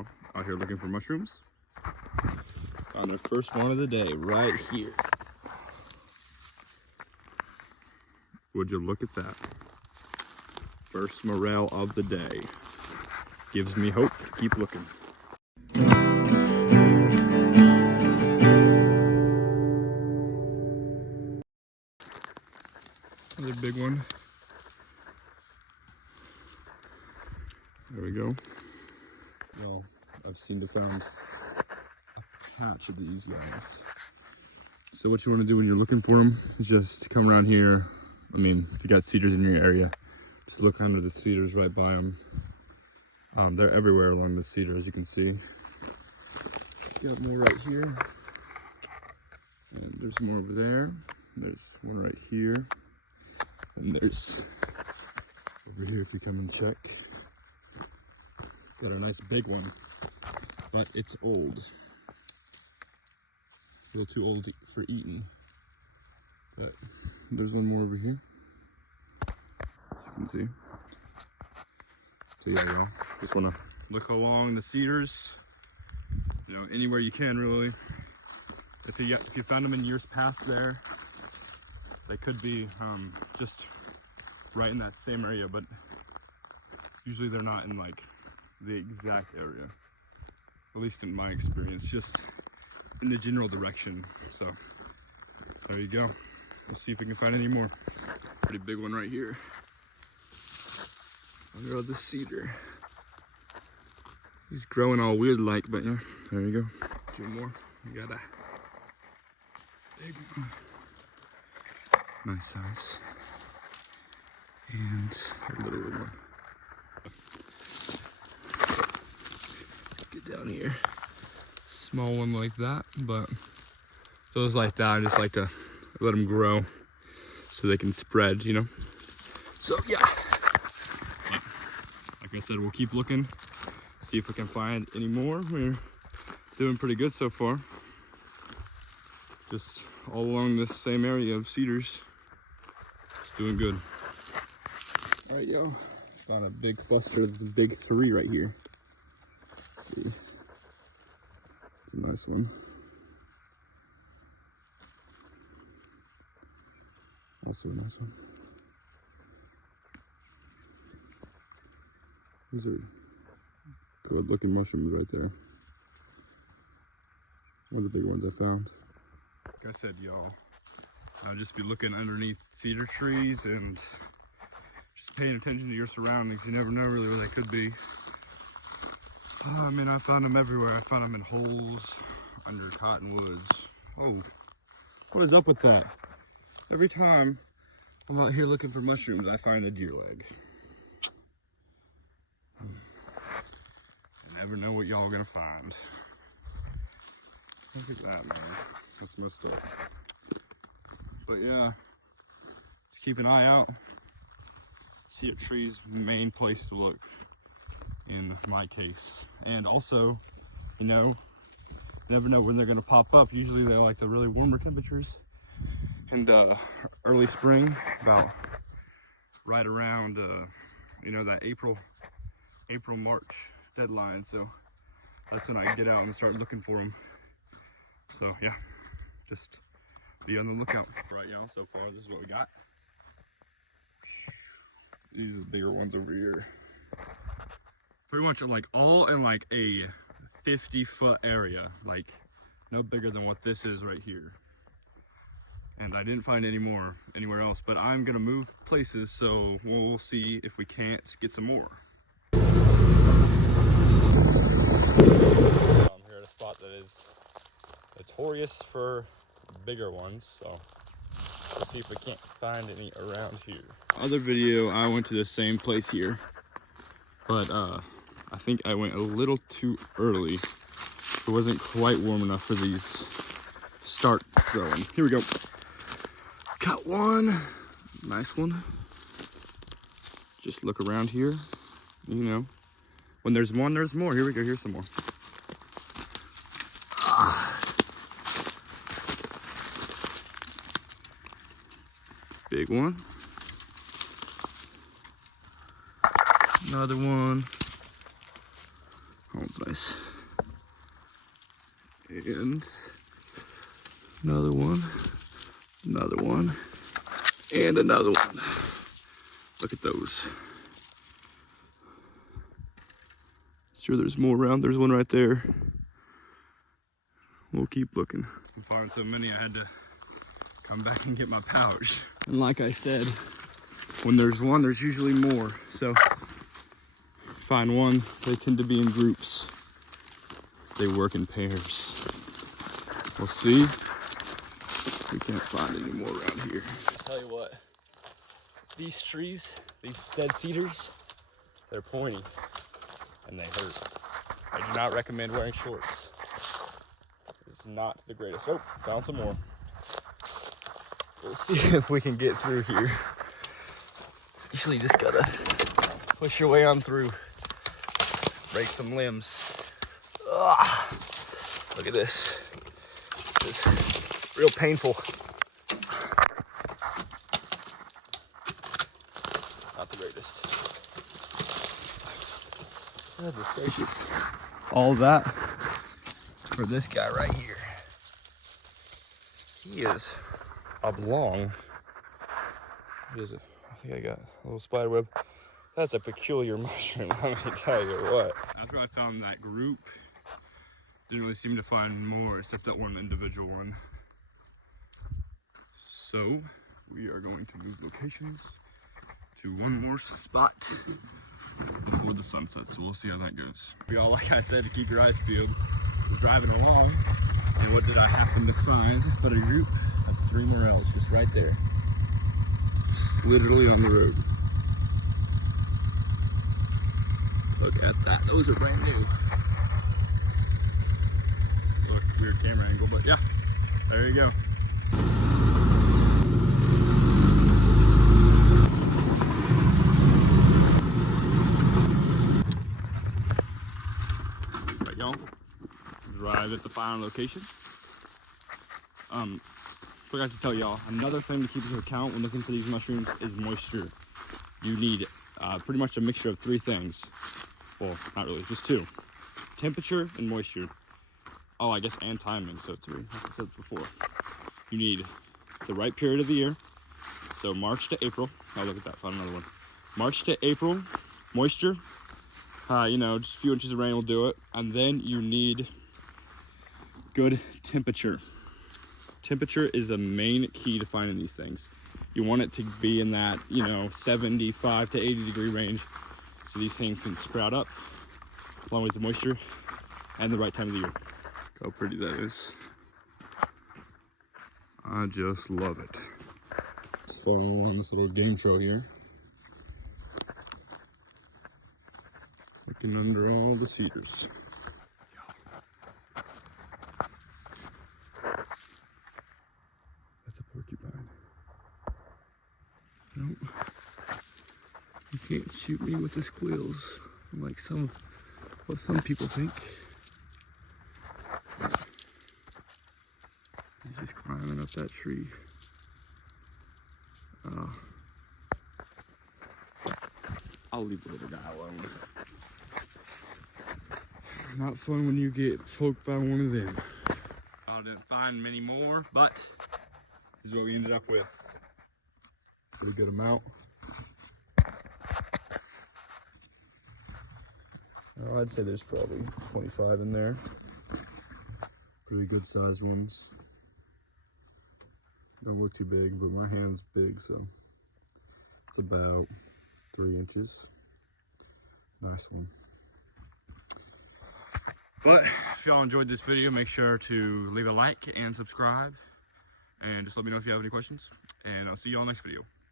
y'all. Out here looking for mushrooms. Found our first one of the day right here. Would you look at that? First morel of the day. Gives me hope to keep looking. Another big one. There we go. Well, I've seemed to found a patch of these guys. So what you want to do when you're looking for them is just come around here. I mean, if you got cedars in your area, just look under the cedars right by them. They're everywhere along the cedar, as you can see. Got more right here. And there's more over there. There's one right here. And there's over here if you come and check. Got a nice big one, but it's old. A little too old for eating. But there's one more over here, as you can see. So yeah, y'all, just wanna look along the cedars, you know, anywhere you can really. If you found them in years past there, they could be just right in that same area, but usually they're not in like the exact area, at least in my experience, just in the general direction. So there you go. We'll see if we can find any more. Pretty big one right here under the cedar. He's growing all weird like, but yeah, there you go. Two more. We got a big one. Nice size. And a little one. Get down here. Small one like that, but those like that, I just like to let them grow so they can spread, you know? So yeah. Like I said, we'll keep looking, see if we can find any more. We're doing pretty good so far. Just all along this same area of cedars. It's doing good. All right, yo. Found a big cluster of the big three right here. Let's see. It's a nice one. Also a nice one. These are good looking mushrooms right there. One of the big ones I found. Like I said, y'all, I'll just be looking underneath cedar trees and just paying attention to your surroundings. You never know really where they could be. I mean, I found them everywhere. I found them in holes, under cottonwoods. Oh, what is up with that? Every time I'm out here looking for mushrooms, I find a deer leg. You never know what y'all are gonna find. Look at that, man. That's messed up. But yeah, just keep an eye out. See a tree's main place to look in my case. And also, you know, never know when they're gonna pop up. Usually they like the really warmer temperatures. And early spring, about right around, you know, that April, March deadline. So that's when I get out and start looking for them. So yeah, just be on the lookout. Right, y'all, so far this is what we got. These are the bigger ones over here. Pretty much like all in like a 50-foot area, like no bigger than what this is right here. And I didn't find any more anywhere else, but I'm gonna move places, so we'll see if we can't get some more. I'm here at a spot that is notorious for bigger ones, so let's see if we can't find any around here. Other video, I went to the same place here, but I think I went a little too early. It wasn't quite warm enough for these to start growing. Here we go. Got one, nice one. Just look around here, you know. When there's one, there's more. Here we go, here's some more. Big one. Another one. That one's nice. And another one, and another one. Look at those. Sure, there's more around. There's one right there. We'll keep looking. I'm finding so many, I had to come back and get my pouch. And like I said, when there's one, there's usually more. So find one, they tend to be in groups. They work in pairs. We'll see. We can't find any more around here. I'll tell you what, these trees, these dead cedars, they're pointy and they hurt. I do not recommend wearing shorts. It's not the greatest. Oh, found some more. We'll see if we can get through here. Usually you just gotta push your way on through. Break some limbs. Ah, look at this. It's real painful. Not the greatest. Goodness gracious. All that for this guy right here. He is oblong. What is it? I think I got a little spider web. That's a peculiar mushroom, let me tell you what. After I found that group, didn't really seem to find more except that one individual one. So we are going to move locations to one more spot before the sun sets. So we'll see how that goes. Y'all, like I said, to keep your eyes peeled, was driving along, and what did I happen to find but a group of 3 morels just right there. Literally on the road. Look at that, those are brand new. Look, weird camera angle, but yeah, there you go. Right, y'all, arrived at the final location. Forgot to tell y'all, another thing to keep into account when looking for these mushrooms is moisture. You need pretty much a mixture of 3 things. Well, not really, just 2. Temperature and moisture. Oh, I guess and timing, so 3, like I said before. You need the right period of the year. So March to April. Oh, look at that, found another one. March to April, moisture. You know, just a few inches of rain will do it. And then you need good temperature. Temperature is the main key to finding these things. You want it to be in that, you know, 75 to 80 degree range, so these things can sprout up, along with the moisture and the right time of the year. Look how pretty that is. I just love it. Following along this little game show here. Looking under all the cedars. That's a porcupine. Nope. You can't shoot me with the squeals, like what some people think. He's just climbing up that tree. I'll leave the little guy alone. Not fun when you get poked by one of them. I didn't find many more, but this is what we ended up with. Pretty good amount. I'd say there's probably 25 in there. Pretty good sized ones. Don't look too big, but my hand's big, so it's about 3 inches. Nice one. But if y'all enjoyed this video, make sure to leave a like and subscribe. And just let me know if you have any questions. And I'll see y'all next video.